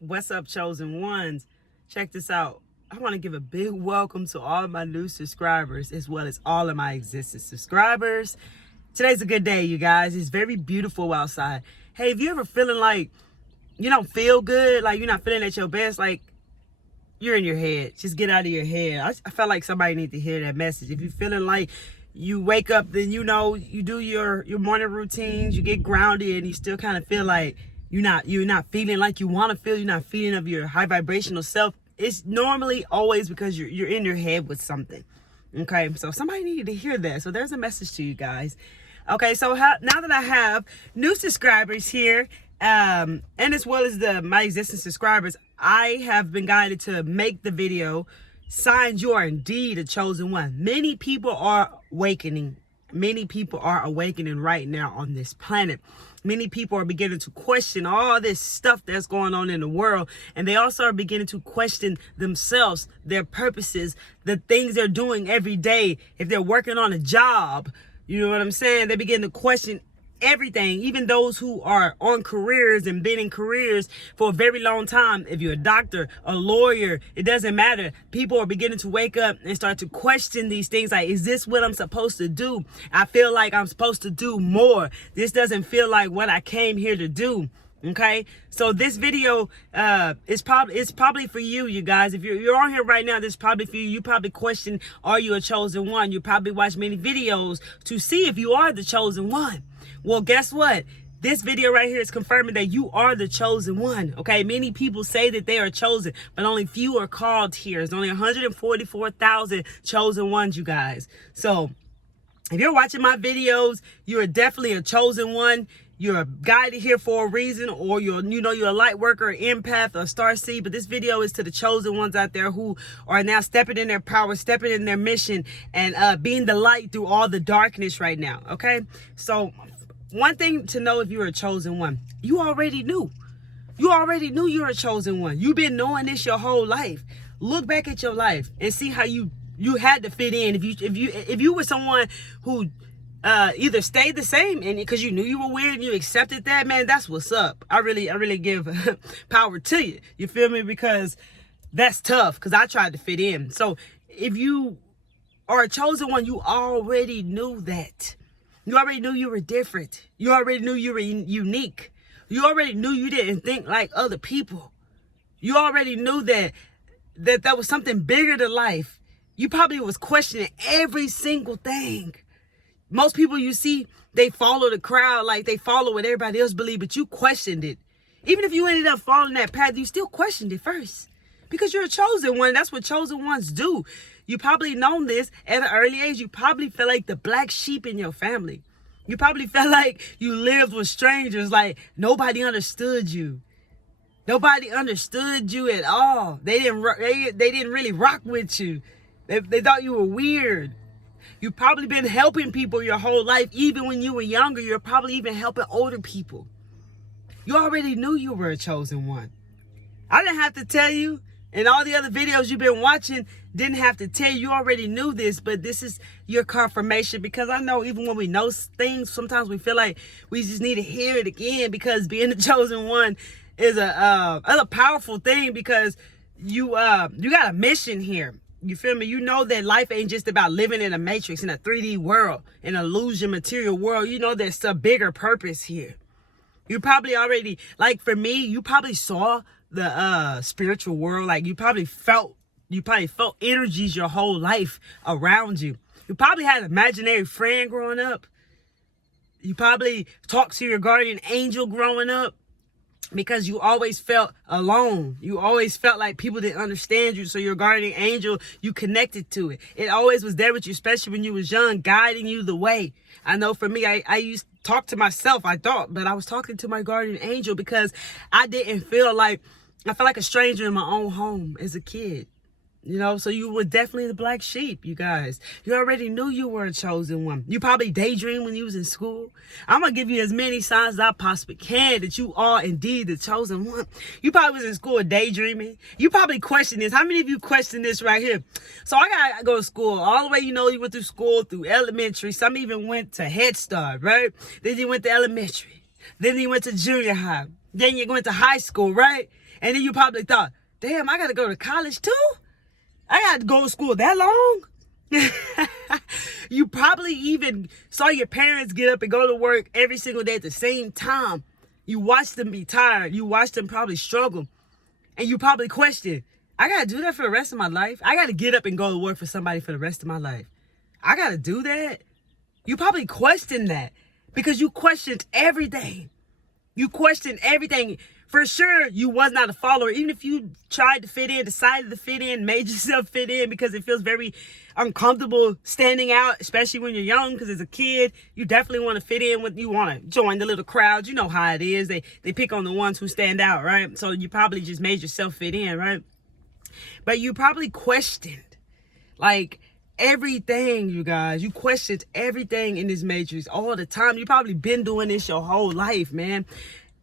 What's up, chosen ones? Check this out. I want to give a big welcome to all of my new subscribers as well as all of my existing subscribers. Today's a good day, you guys. It's very beautiful outside. Hey, if you ever feeling like you don't feel good, like you're not feeling at your best, like you're in your head, just get out of your head. I felt like somebody need to hear that message. If you're feeling like you wake up, then you do your morning routines, you get grounded, and you still kind of feel like you're not feeling like you want to feel, you're not feeling of your high vibrational self, it's normally always because you're in your head with something. Okay, so somebody needed to hear that. So there's a message to you guys. Okay, so now that I have new subscribers here, and as well as my existing subscribers, I have been guided to make the video, Signs You Are Indeed a Chosen One. Many people are awakening. Many people are awakening right now on this planet. Many people are beginning to question all this stuff that's going on in the world. And they also are beginning to question themselves, their purposes, the things they're doing every day. If they're working on a job, you know what I'm saying? They begin to question everything, even those who are on careers and been in careers for a very long time. If you're a doctor, a lawyer, it doesn't matter. People are beginning to wake up and start to question these things like, is this what I'm supposed to do? I feel like I'm supposed to do more. This doesn't feel like what I came here to do. Okay, so this video it's probably for you guys. If you're on here right now, this is probably for you. You probably question, are you a chosen one? You probably watch many videos to see if you are the chosen one. Well, guess what? This video right here is confirming that you are the chosen one. Okay, many people say that they are chosen, but only few are called here. There's only 144,000 chosen ones, you guys. So if you're watching my videos, you are definitely a chosen one. You're guided here for a reason, or you're a light worker, empath, or starseed. But this video is to the chosen ones out there who are now stepping in their power, stepping in their mission, and being the light through all the darkness right now. Okay, so one thing to know, if you're a chosen one, you already knew. You already knew you're a chosen one. You've been knowing this your whole life. Look back at your life and see how you had to fit in. If you were someone who either stayed the same and because you knew you were weird and you accepted that, man, that's what's up. I really give power to you. You feel me? Because that's tough, because I tried to fit in. So if you are a chosen one, you already knew that. You already knew you were different. You already knew you were unique. You already knew you didn't think like other people. You already knew that was something bigger than life. You probably was questioning every single thing. Most people you see, they follow the crowd, like they follow what everybody else believes, but you questioned it. Even if you ended up following that path, you still questioned it first. Because you're a chosen one. That's what chosen ones do. You probably known this at an early age. You probably felt like the black sheep in your family. You probably felt like you lived with strangers, like nobody understood you. Nobody understood you at all. They didn't really rock with you. They thought you were weird. You've probably been helping people your whole life. Even when you were younger, you're probably even helping older people. You already knew you were a chosen one. I didn't have to tell you, and all the other videos you've been watching didn't have to tell you. You already knew this, but this is your confirmation, because I know even when we know things, sometimes we feel like we just need to hear it again, because being the chosen one is a powerful thing, because you got a mission here. You feel me? You know that life ain't just about living in a matrix, in a 3D world, in an illusion material world. You know there's a bigger purpose here. You probably already, like for me, you probably saw the spiritual world. Like you probably felt energies your whole life around you. You probably had an imaginary friend growing up. You probably talked to your guardian angel growing up, because you always felt alone. You always felt like people didn't understand you. So your guardian angel, you connected to it. It always was there with you, especially when you was young, guiding you the way. I know for me, I used to talk to myself, I thought, but I was talking to my guardian angel, because I felt like a stranger in my own home as a kid. You know, so you were definitely the black sheep, you guys. You already knew you were a chosen one. You probably daydreamed when you was in school. I'm going to give you as many signs as I possibly can that you are indeed the chosen one. You probably was in school daydreaming. You probably question this. How many of you question this right here? So I got to go to school all the way, you went through school, through elementary. Some even went to Head Start, right? Then you went to elementary. Then you went to junior high. Then you went to high school, right? And then you probably thought, damn, I got to go to college too? I got to go to school that long? You probably even saw your parents get up and go to work every single day at the same time. You watched them be tired. You watched them probably struggle. And you probably question, I got to do that for the rest of my life? I got to get up and go to work for somebody for the rest of my life? I got to do that? You probably questioned that because you questioned everything. You questioned everything. For sure, you was not a follower. Even if you tried to fit in, decided to fit in, made yourself fit in because it feels very uncomfortable standing out, especially when you're young, because as a kid, you definitely want to fit in with, you want to join the little crowd. You know how it is. They pick on the ones who stand out, right? So you probably just made yourself fit in, right? But you probably questioned, like, everything, you guys. You questioned everything in this matrix all the time. You probably been doing this your whole life, man.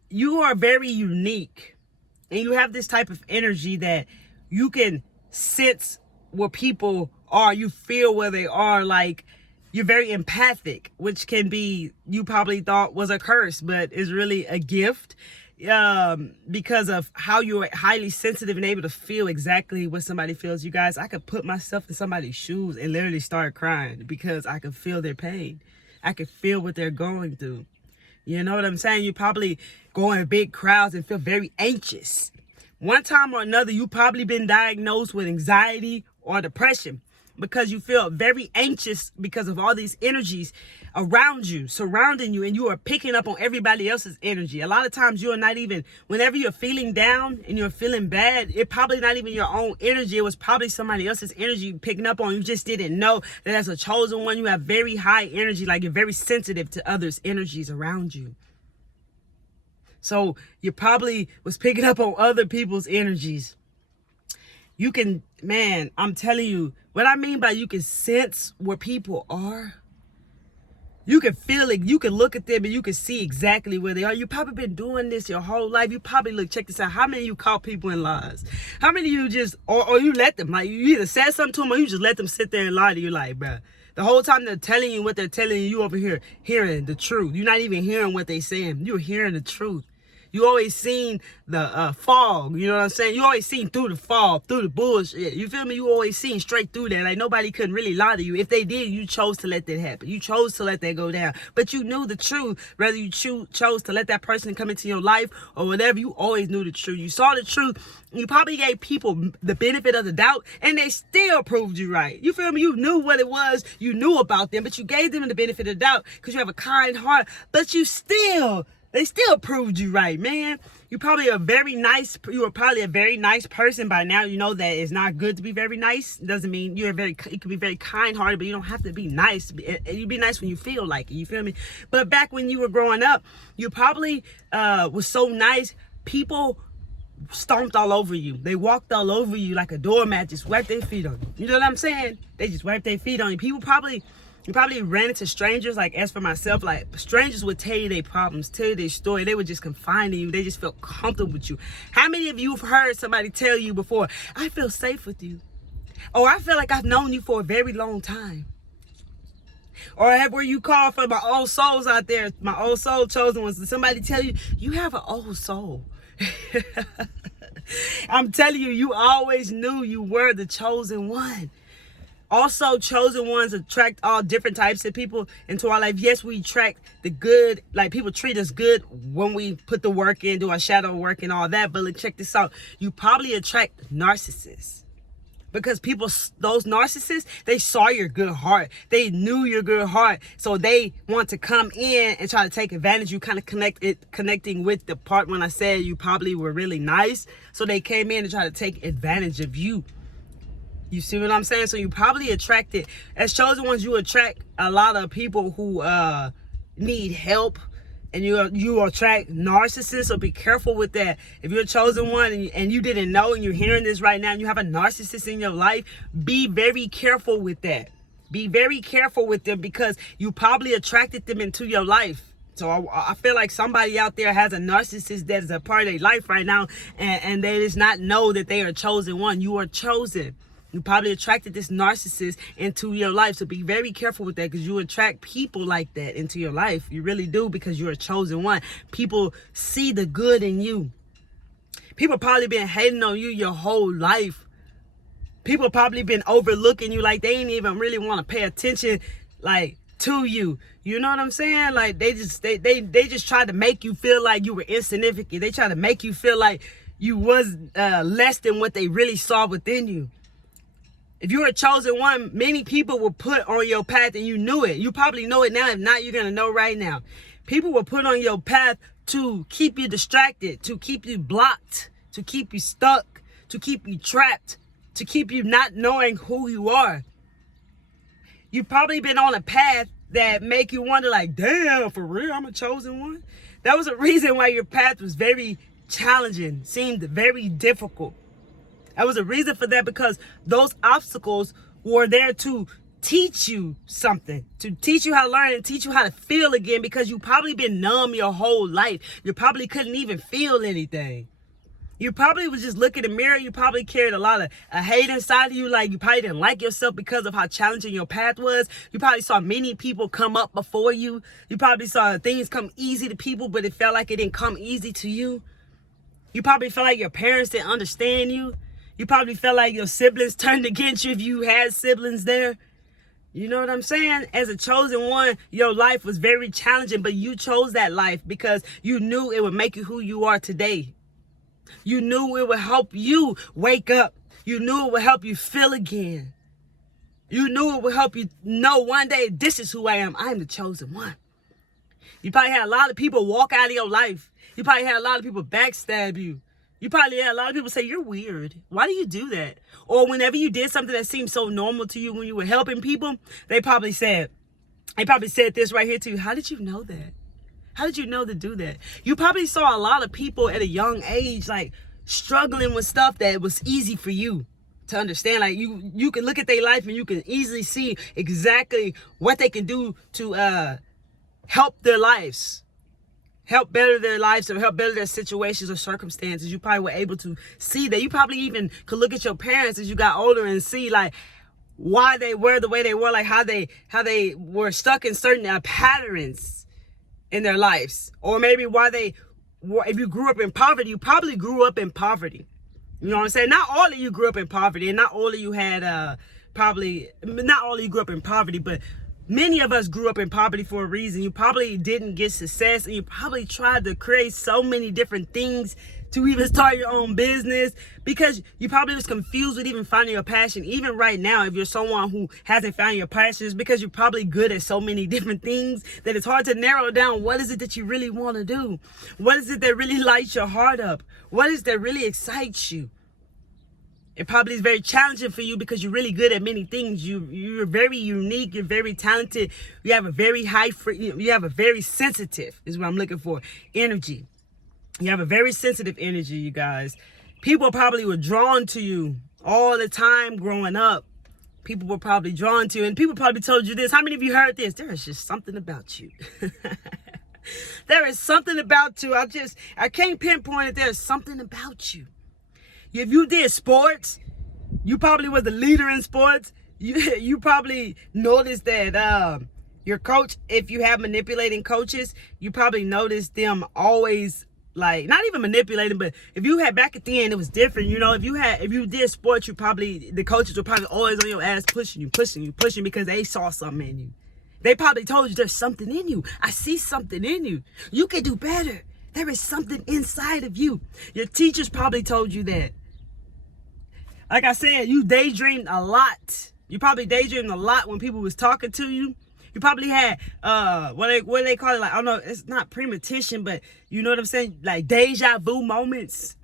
You are very unique, and you have this type of energy that you can sense where people are. You feel where they are. Like, you're very empathic, which can be, you probably thought was a curse, but is really a gift, because of how you're highly sensitive and able to feel exactly what somebody feels. You guys, I could put myself in somebody's shoes and literally start crying because I could feel their pain. I could feel what they're going through. You know what I'm saying? You probably go in big crowds and feel very anxious. One time or another, you probably been diagnosed with anxiety or depression because you feel very anxious because of all these energies around you, surrounding you, and you are picking up on everybody else's energy. A lot of times you are not even, whenever you're feeling down and you're feeling bad, it probably not even your own energy. It was probably somebody else's energy picking up on. You just didn't know that as a chosen one, you have very high energy, like you're very sensitive to others' energies around you. So you probably was picking up on other people's energies. You can, man, I'm telling you, what I mean by you can sense where people are. You can feel it. You can look at them and you can see exactly where they are. You've probably been doing this your whole life. You probably look, check this out. How many of you caught people in lies? How many of you just, or you let them, like you either said something to them or you just let them sit there and lie to you, like, bruh. The whole time they're telling you what they're telling you, you over here hearing the truth. You're not even hearing what they're saying. You're hearing the truth. You always seen the fog, you know what I'm saying? You always seen through the fog, through the bullshit. You feel me? You always seen straight through that. Like, nobody couldn't really lie to you. If they did, you chose to let that happen. You chose to let that go down. But you knew the truth. Whether you chose to let that person come into your life or whatever, you always knew the truth. You saw the truth. You probably gave people the benefit of the doubt, and they still proved you right. You feel me? You knew what it was. You knew about them, but you gave them the benefit of the doubt because you have a kind heart. But they still proved you right, man. You were probably a very nice person by now. You know that it's not good to be very nice. It doesn't mean you can be very kind-hearted, but you don't have to be nice. You be nice when you feel like it, you feel me? But back when you were growing up, you probably was so nice, people stomped all over you. They walked all over you like a doormat, just wiped their feet on you. You know what I'm saying? They just wiped their feet on you. You probably ran into strangers. Like, as for myself, like, strangers would tell you their problems, tell you their story. They would just confide in you. They just felt comfortable with you. How many of you have heard somebody tell you before, I feel safe with you? Or I feel like I've known you for a very long time. Or where you call for my old souls out there, my old soul chosen ones, did somebody tell you, you have an old soul? I'm telling you, you always knew you were the chosen one. Also, chosen ones attract all different types of people into our life. Yes, we attract the good, like people treat us good when we put the work in, do our shadow work and all that. But like, check this out. You probably attract narcissists because those narcissists, they saw your good heart. They knew your good heart. So they want to come in and try to take advantage. You kind of connecting with the part when I said you probably were really nice. So they came in and try to take advantage of you. You see what I'm saying? So you probably attracted, as chosen ones, you attract a lot of people who need help, and you attract narcissists. So be careful with that. If you're a chosen one and you didn't know, and you're hearing this right now, and you have a narcissist in your life, be very careful with that. Be very careful with them because you probably attracted them into your life. So I feel like somebody out there has a narcissist that is a part of their life right now, and they does not know that they are chosen one. You are chosen. You probably attracted this narcissist into your life. So be very careful with that, because you attract people like that into your life. You really do, because you're a chosen one. People see the good in you. People probably been hating on you your whole life. People probably been overlooking you, like they ain't even really want to pay attention like to you. You know what I'm saying? Like they just tried to make you feel like you were insignificant. They tried to make you feel like you was less than what they really saw within you. If you're a chosen one, many people were put on your path and you knew it. You probably know it now. If not, you're going to know right now. People were put on your path to keep you distracted, to keep you blocked, to keep you stuck, to keep you trapped, to keep you not knowing who you are. You've probably been on a path that make you wonder, like, damn, for real, I'm a chosen one? That was a reason why your path was very challenging, seemed very difficult. That was a reason for that, because those obstacles were there to teach you something, to teach you how to learn and teach you how to feel again, because you probably been numb your whole life. You probably couldn't even feel anything. You probably was just looking in the mirror. You probably carried a lot of hate inside of you. Like you probably didn't like yourself because of how challenging your path was. You probably saw many people come up before you. You probably saw things come easy to people, but it felt like it didn't come easy to you. You probably felt like your parents didn't understand you. You probably felt like your siblings turned against you if you had siblings there. You know what I'm saying? As a chosen one, your life was very challenging, but you chose that life because you knew it would make you who you are today. You knew it would help you wake up. You knew it would help you feel again. You knew it would help you know one day, this is who I am. I am the chosen one. You probably had a lot of people walk out of your life. You probably had a lot of people backstab you. You probably had a lot of people say, you're weird. Why do you do that? Or whenever you did something that seemed so normal to you when you were helping people, they probably said this right here to you. How did you know that? How did you know to do that? You probably saw a lot of people at a young age, like struggling with stuff that was easy for you to understand. Like you can look at their life and you can easily see exactly what they can do to help their lives, help better their lives, or help better their situations or circumstances. You probably were able to see that. You probably even could look at your parents as you got older and see like why they were the way they were, like how they were stuck in certain patterns in their lives, or maybe why they were, if you grew up in poverty, you probably grew up in poverty. You know what I'm saying? Not all of you grew up in poverty, and not all of you had not all of you grew up in poverty, but many of us grew up in poverty for a reason. You probably didn't get success, and you probably tried to create so many different things to even start your own business, because you probably was confused with even finding your passion. Even right now, if you're someone who hasn't found your passion, it's because you're probably good at so many different things that it's hard to narrow down what is it that you really want to do. What is it that really lights your heart up? What is it that really excites you? It probably is very challenging for you because you're really good at many things. You're very unique. You're very talented. You have a very you have a very sensitive, is what I'm looking for, energy. You have a very sensitive energy, you guys. People probably were drawn to you all the time growing up. People were probably drawn to you, and people probably told you this. How many of you heard this? There is just something about you. There is something about you. I can't pinpoint it. There's something about you. If you did sports, you probably was the leader in sports. You probably noticed that your coach, if you have manipulating coaches, you probably noticed them always, like, not even manipulating, but if you had, back at the end, it was different. You know, if you did sports, the coaches were probably always on your ass, pushing you because they saw something in you. They probably told you there's something in you. I see something in you. You can do better. There is something inside of you. Your teachers probably told you that. Like I said, you daydreamed a lot. You probably daydreamed a lot when people was talking to you. You probably had, what do they call it? Like, I don't know, it's not premonition, but you know what I'm saying? Like deja vu moments.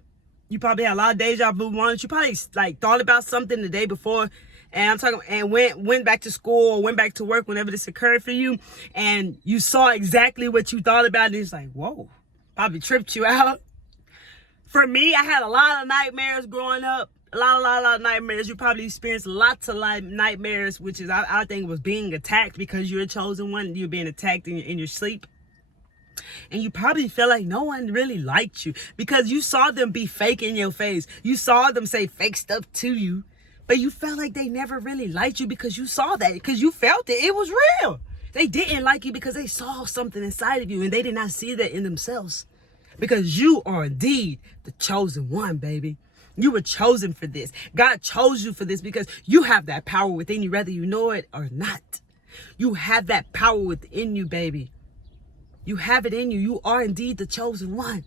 You probably had a lot of deja vu moments. You probably like thought about something the day before, and went back to school or went back to work whenever this occurred for you, and you saw exactly what you thought about, and it's like, whoa, probably tripped you out. For me, I had a lot of nightmares growing up. A lot of nightmares. You probably experienced lots of nightmares, which is, I think, was being attacked because you're a chosen one. You're being attacked in your sleep. And you probably felt like no one really liked you because you saw them be fake in your face. You saw them say fake stuff to you. But you felt like they never really liked you because you saw that, because you felt it. It was real. They didn't like you because they saw something inside of you and they did not see that in themselves. Because you are indeed the chosen one, baby. You were chosen for this. God chose you for this because you have that power within you, whether you know it or not. You have that power within you, baby. You have it in you. You are indeed the chosen one.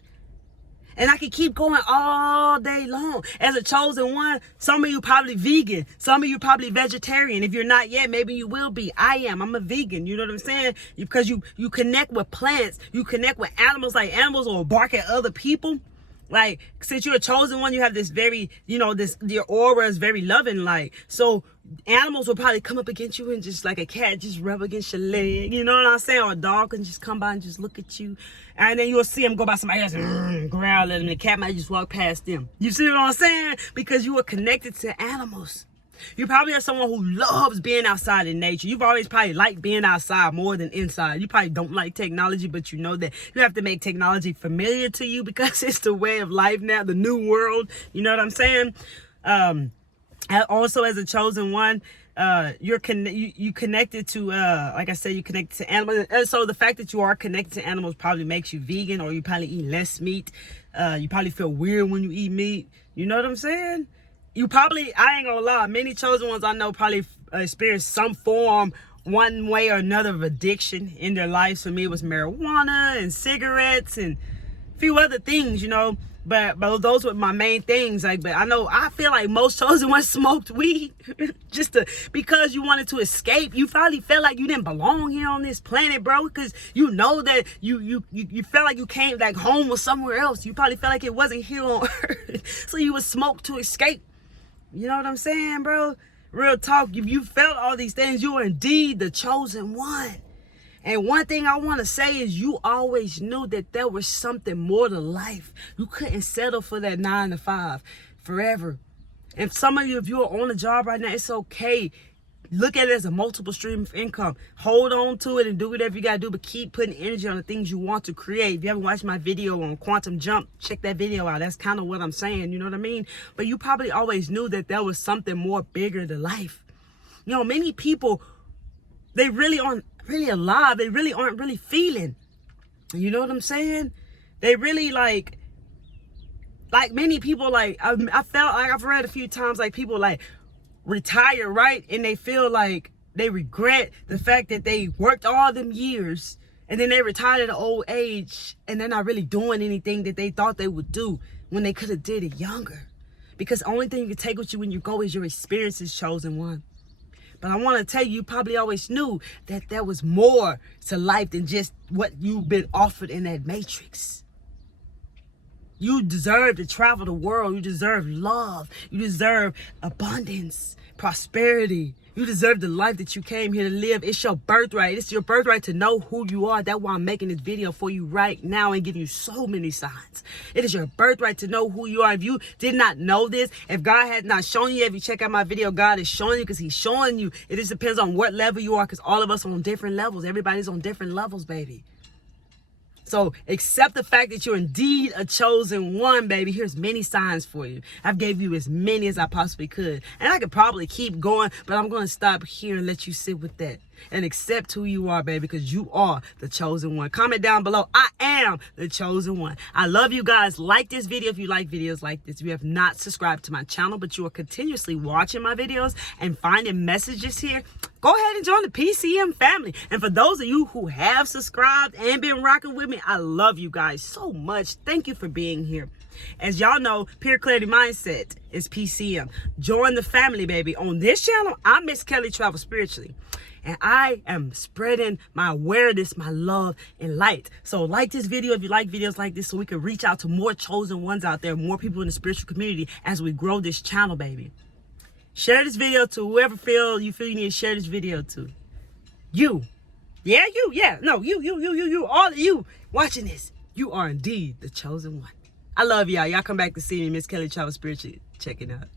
And I can keep going all day long. As a chosen one, some of you probably vegan. Some of you probably vegetarian. If you're not yet, maybe you will be. I am. I'm a vegan. You know what I'm saying? Because you connect with plants. You connect with animals. Like animals will bark at other people. Like, since you're a chosen one, you have this very, your aura is very loving. Like, so animals will probably come up against you and just like a cat just rub against your leg. You know what I'm saying? Or a dog can just come by and just look at you. And then you'll see them go by somebody else and growl at them. The cat might just walk past them. You see what I'm saying? Because you are connected to animals. You probably are someone who loves being outside in nature. You've always probably liked being outside more than inside. You probably don't like technology, but you know that you have to make technology familiar to you because it's the way of life now, the new world. You know what I'm saying? Also, as a chosen one, you connected to, like I said, you connected to animals. And so the fact that you are connected to animals probably makes you vegan, or you probably eat less meat. You probably feel weird when you eat meat. You know what I'm saying? You probably, I ain't gonna lie, many chosen ones I know probably experience some form, one way or another, of addiction in their lives. For me, it was marijuana and cigarettes and a few other things, But those were my main things. But I feel like most chosen ones smoked weed because you wanted to escape. You probably felt like you didn't belong here on this planet, bro. Because you know that you felt like you came, like home was somewhere else. You probably felt like it wasn't here on earth. So you would smoke to escape. You know what I'm saying, bro? Real talk. If you felt all these things, you are indeed the chosen one. And one thing I want to say is you always knew that there was something more to life. You couldn't settle for that 9 to 5 forever. And some of you, if you're on a job right now, it's okay. Look at it as a multiple stream of income. Hold on to it and do whatever you got to do, but keep putting energy on the things you want to create. If you haven't watched my video on quantum jump, check that video out. That's kind of what I'm saying, you know what I mean? But you probably always knew that there was something more bigger to life. Many people, they really aren't really alive. They really aren't really feeling. You know what I'm saying? They really like many people, like I felt like I've read a few times, like people like retire, right? And they feel like they regret the fact that they worked all them years and then they retired at an old age and they're not really doing anything that they thought they would do when they could have did it younger. Because the only thing you can take with you when you go is your experiences, chosen one. But I want to tell you probably always knew that there was more to life than just what you've been offered in that matrix. You deserve to travel the world. You deserve love. You deserve abundance, prosperity. You deserve the life that you came here to live. It's your birthright. It's your birthright to know who you are. That's why I'm making this video for you right now and giving you so many signs. It is your birthright to know who you are. If you did not know this, if God had not shown you, if you check out my video, God is showing you because he's showing you. It just depends on what level you are, because all of us are on different levels. Everybody's on different levels, baby. So accept the fact that you're indeed a chosen one, baby. Here's many signs for you. I've gave you as many as I possibly could. And I could probably keep going, but I'm going to stop here and let you sit with that. And accept who you are, baby, because you are the chosen one. Comment down below, I am the chosen one. I love you guys. Like this video if you like videos like this. If you have not subscribed to my channel, but you are continuously watching my videos and finding messages here, go ahead and join the PCM family. And for those of you who have subscribed and been rocking with me, I love you guys so much. Thank you for being here. As y'all know, Pure Clarity Mindset is PCM. Join the family, baby. On this channel, I'm Miss Kelly Travel Spiritually. And I am spreading my awareness, my love, and light. So like this video if you like videos like this so we can reach out to more chosen ones out there, more people in the spiritual community as we grow this channel, baby. Share this video to whoever you feel you need to share this video to. You. Yeah, you. Yeah. No, you. All of you watching this. You are indeed the chosen one. I love y'all. Y'all come back to see me, Miss Kelly Travel Spiritually. Check it out.